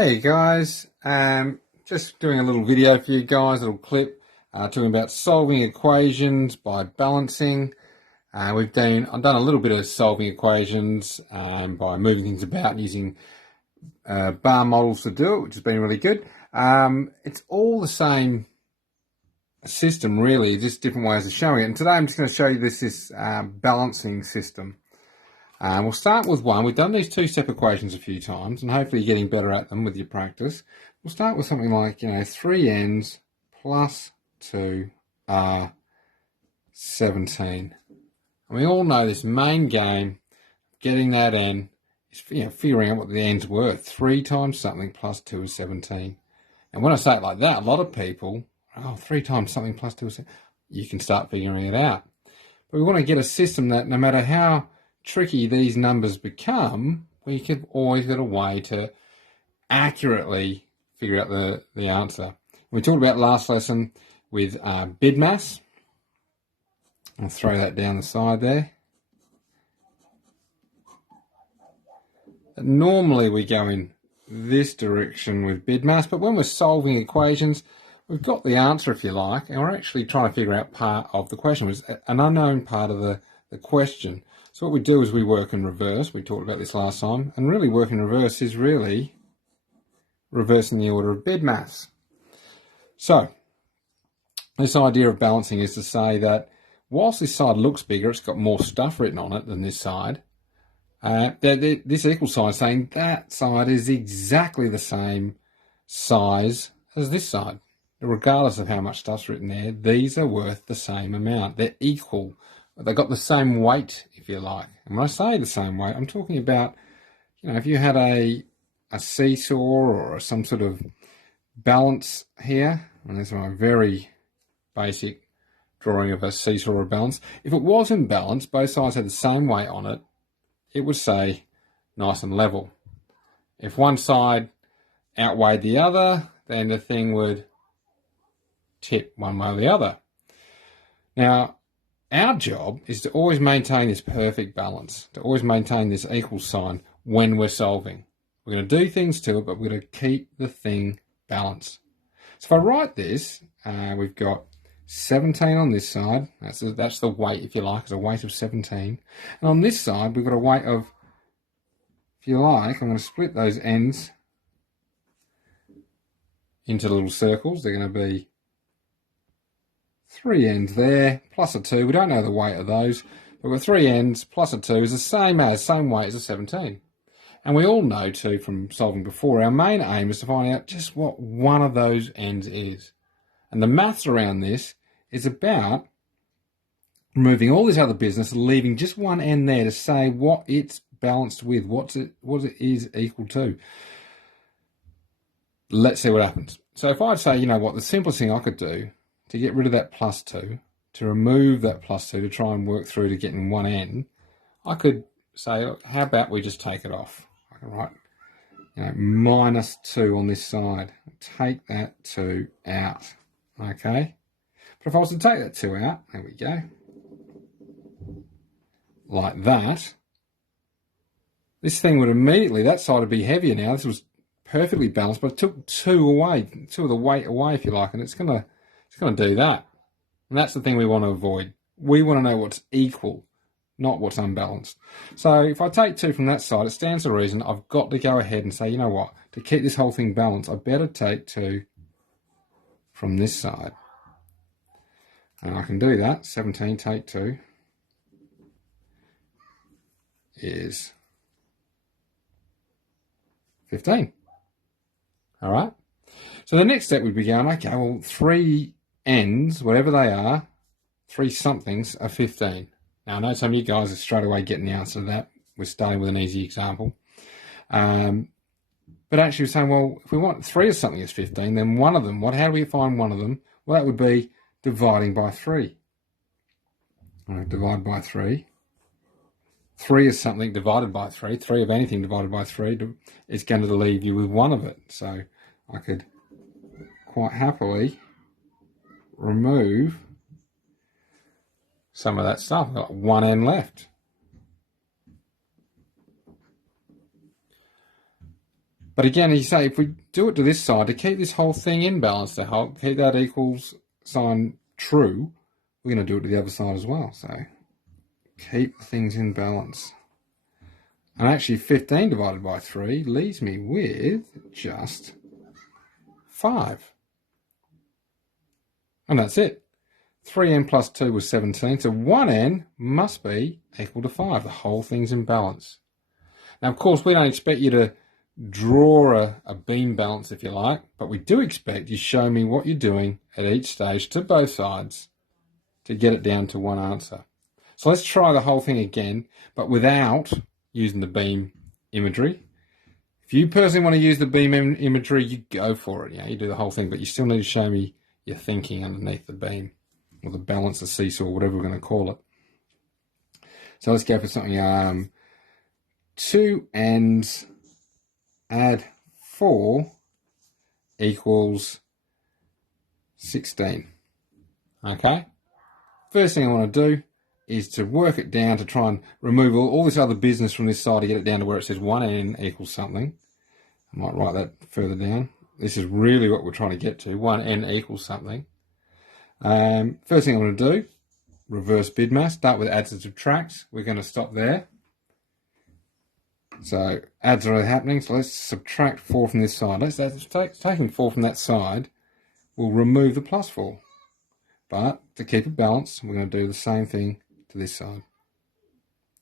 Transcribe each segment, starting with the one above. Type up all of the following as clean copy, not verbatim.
Hey guys, just doing a little video for you guys, a little clip talking about solving equations by balancing. I've done a little bit of solving equations by moving things about and using bar models to do it, which has been really good. It's all the same system really, just different ways of showing it. And today I'm just going to show you this balancing system. We'll start with one. We've done these two step equations a few times and hopefully you're getting better at them with your practice. We'll start with something like, 3n's plus 2 are 17. And we all know this main game, getting that n, is figuring out what the n's worth. 3 times something plus 2 is 17. And when I say it like that, a lot of people, 3 times something plus 2 is 17. You can start figuring it out. But we want to get a system that no matter how tricky these numbers become, we could always get a way to accurately figure out the answer. We talked about last lesson with BIDMAS. I'll throw that down the side there. Normally we go in this direction with BIDMAS, but when we're solving equations, we've got the answer, if you like, and we're actually trying to figure out part of the question. It's an unknown part of the question. So what we do is we work in reverse. We talked about this last time. And really working in reverse is really reversing the order of BIDMAS. So this idea of balancing is to say that whilst this side looks bigger, it's got more stuff written on it than this side. This equal sign is saying that side is exactly the same size as this side. Regardless of how much stuff's written there, these are worth the same amount. They're equal. They've got the same weight, if you like. And when I say the same weight, I'm talking about, if you had a seesaw or some sort of balance here, and this is my very basic drawing of a seesaw or a balance. If it was in balance, both sides had the same weight on it, it would say nice and level. If one side outweighed the other, then the thing would tip one way or the other. Now, our job is to always maintain this perfect balance, to always maintain this equal sign when we're solving. We're going to do things to it, but we're going to keep the thing balanced. So if I write this, we've got 17 on this side. That's the weight, if you like, it's a weight of 17. And on this side, we've got a weight of, if you like, I'm going to split those ends into little circles. They're going to be 3 ends there, plus a 2. We don't know the weight of those, but with 3 ends plus a 2 is the same weight as a 17. And we all know too from solving before, our main aim is to find out just what one of those ends is. And the maths around this is about removing all this other business and leaving just one end there to say what it's balanced with, what it is equal to. Let's see what happens. So if I'd say, the simplest thing I could do to get rid of that plus 2, to remove that plus 2, to try and work through to getting one end, I could say, how about we just take it off? I can write, minus 2 on this side. Take that 2 out, okay? But if I was to take that 2 out, there we go, like that, this thing would immediately, that side would be heavier now. This was perfectly balanced, but it took 2 away, 2 of the weight away, if you like, and it's going to do that. And that's the thing we want to avoid. We want to know what's equal, not what's unbalanced. So if I take 2 from that side, it stands to reason I've got to go ahead and say, you know what, to keep this whole thing balanced, I better take 2 from this side. And I can do that. 17 take 2 is 15. All right. So the next step would be going, okay, well, 3 ends, whatever they are, 3 somethings are 15. Now, I know some of you guys are straight away getting the answer to that. We're starting with an easy example. But actually we're saying, well, if we want 3 of something is 15, then one of them, how do we find one of them? Well, that would be dividing by 3. All right, divide by 3. 3 is something divided by 3. 3 of anything divided by 3 is going to leave you with one of it. So I could quite happily remove some of that stuff. I've got 1 end left. But again, you say, if we do it to this side, to keep this whole thing in balance, to keep that equals sign true, we're going to do it to the other side as well. So keep things in balance. And actually 15 divided by 3 leaves me with just 5. And that's it. 3n plus 2 was 17, so 1n must be equal to 5. The whole thing's in balance. Now, of course, we don't expect you to draw a beam balance, if you like, but we do expect you show me what you're doing at each stage to both sides to get it down to one answer. So let's try the whole thing again, but without using the beam imagery. If you personally want to use the beam imagery, you go for it. You do the whole thing, but you still need to show me your thinking underneath the beam, or the balance, the seesaw, whatever we're going to call it. So let's go for something, 2 and add 4 equals 16. Okay? First thing I want to do is to work it down to try and remove all this other business from this side to get it down to where it says 1n equals something. I might write that further down. This is really what we're trying to get to, 1n equals something. First thing I'm going to do, reverse BIDMAS, start with adds and subtracts. We're going to stop there. So adds are happening, so let's subtract 4 from this side. Taking 4 from that side, we'll remove the plus 4. But to keep it balanced, we're going to do the same thing to this side.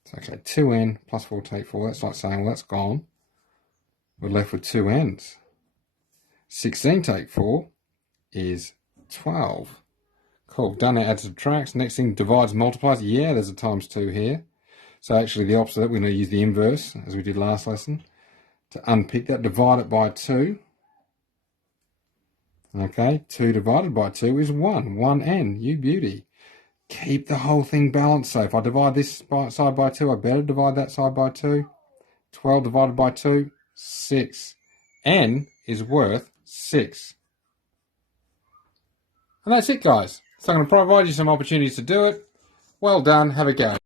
So actually 2n plus 4 take 4, that's like saying, well, that's gone. We're left with 2 n's. 16 take 4 is 12. Cool, done our adds and subtracts. Next thing, divides, multiplies. Yeah, there's a times 2 here. So actually the opposite, we're going to use the inverse, as we did last lesson. To unpick that, divide it by 2. Okay, 2 divided by 2 is 1. 1n, you beauty. Keep the whole thing balanced. So if I divide this side by 2, I better divide that side by 2. 12 divided by 2, 6. N is worth 6. And that's it, guys. So I'm going to provide you some opportunities to do it. Well done. Have a go.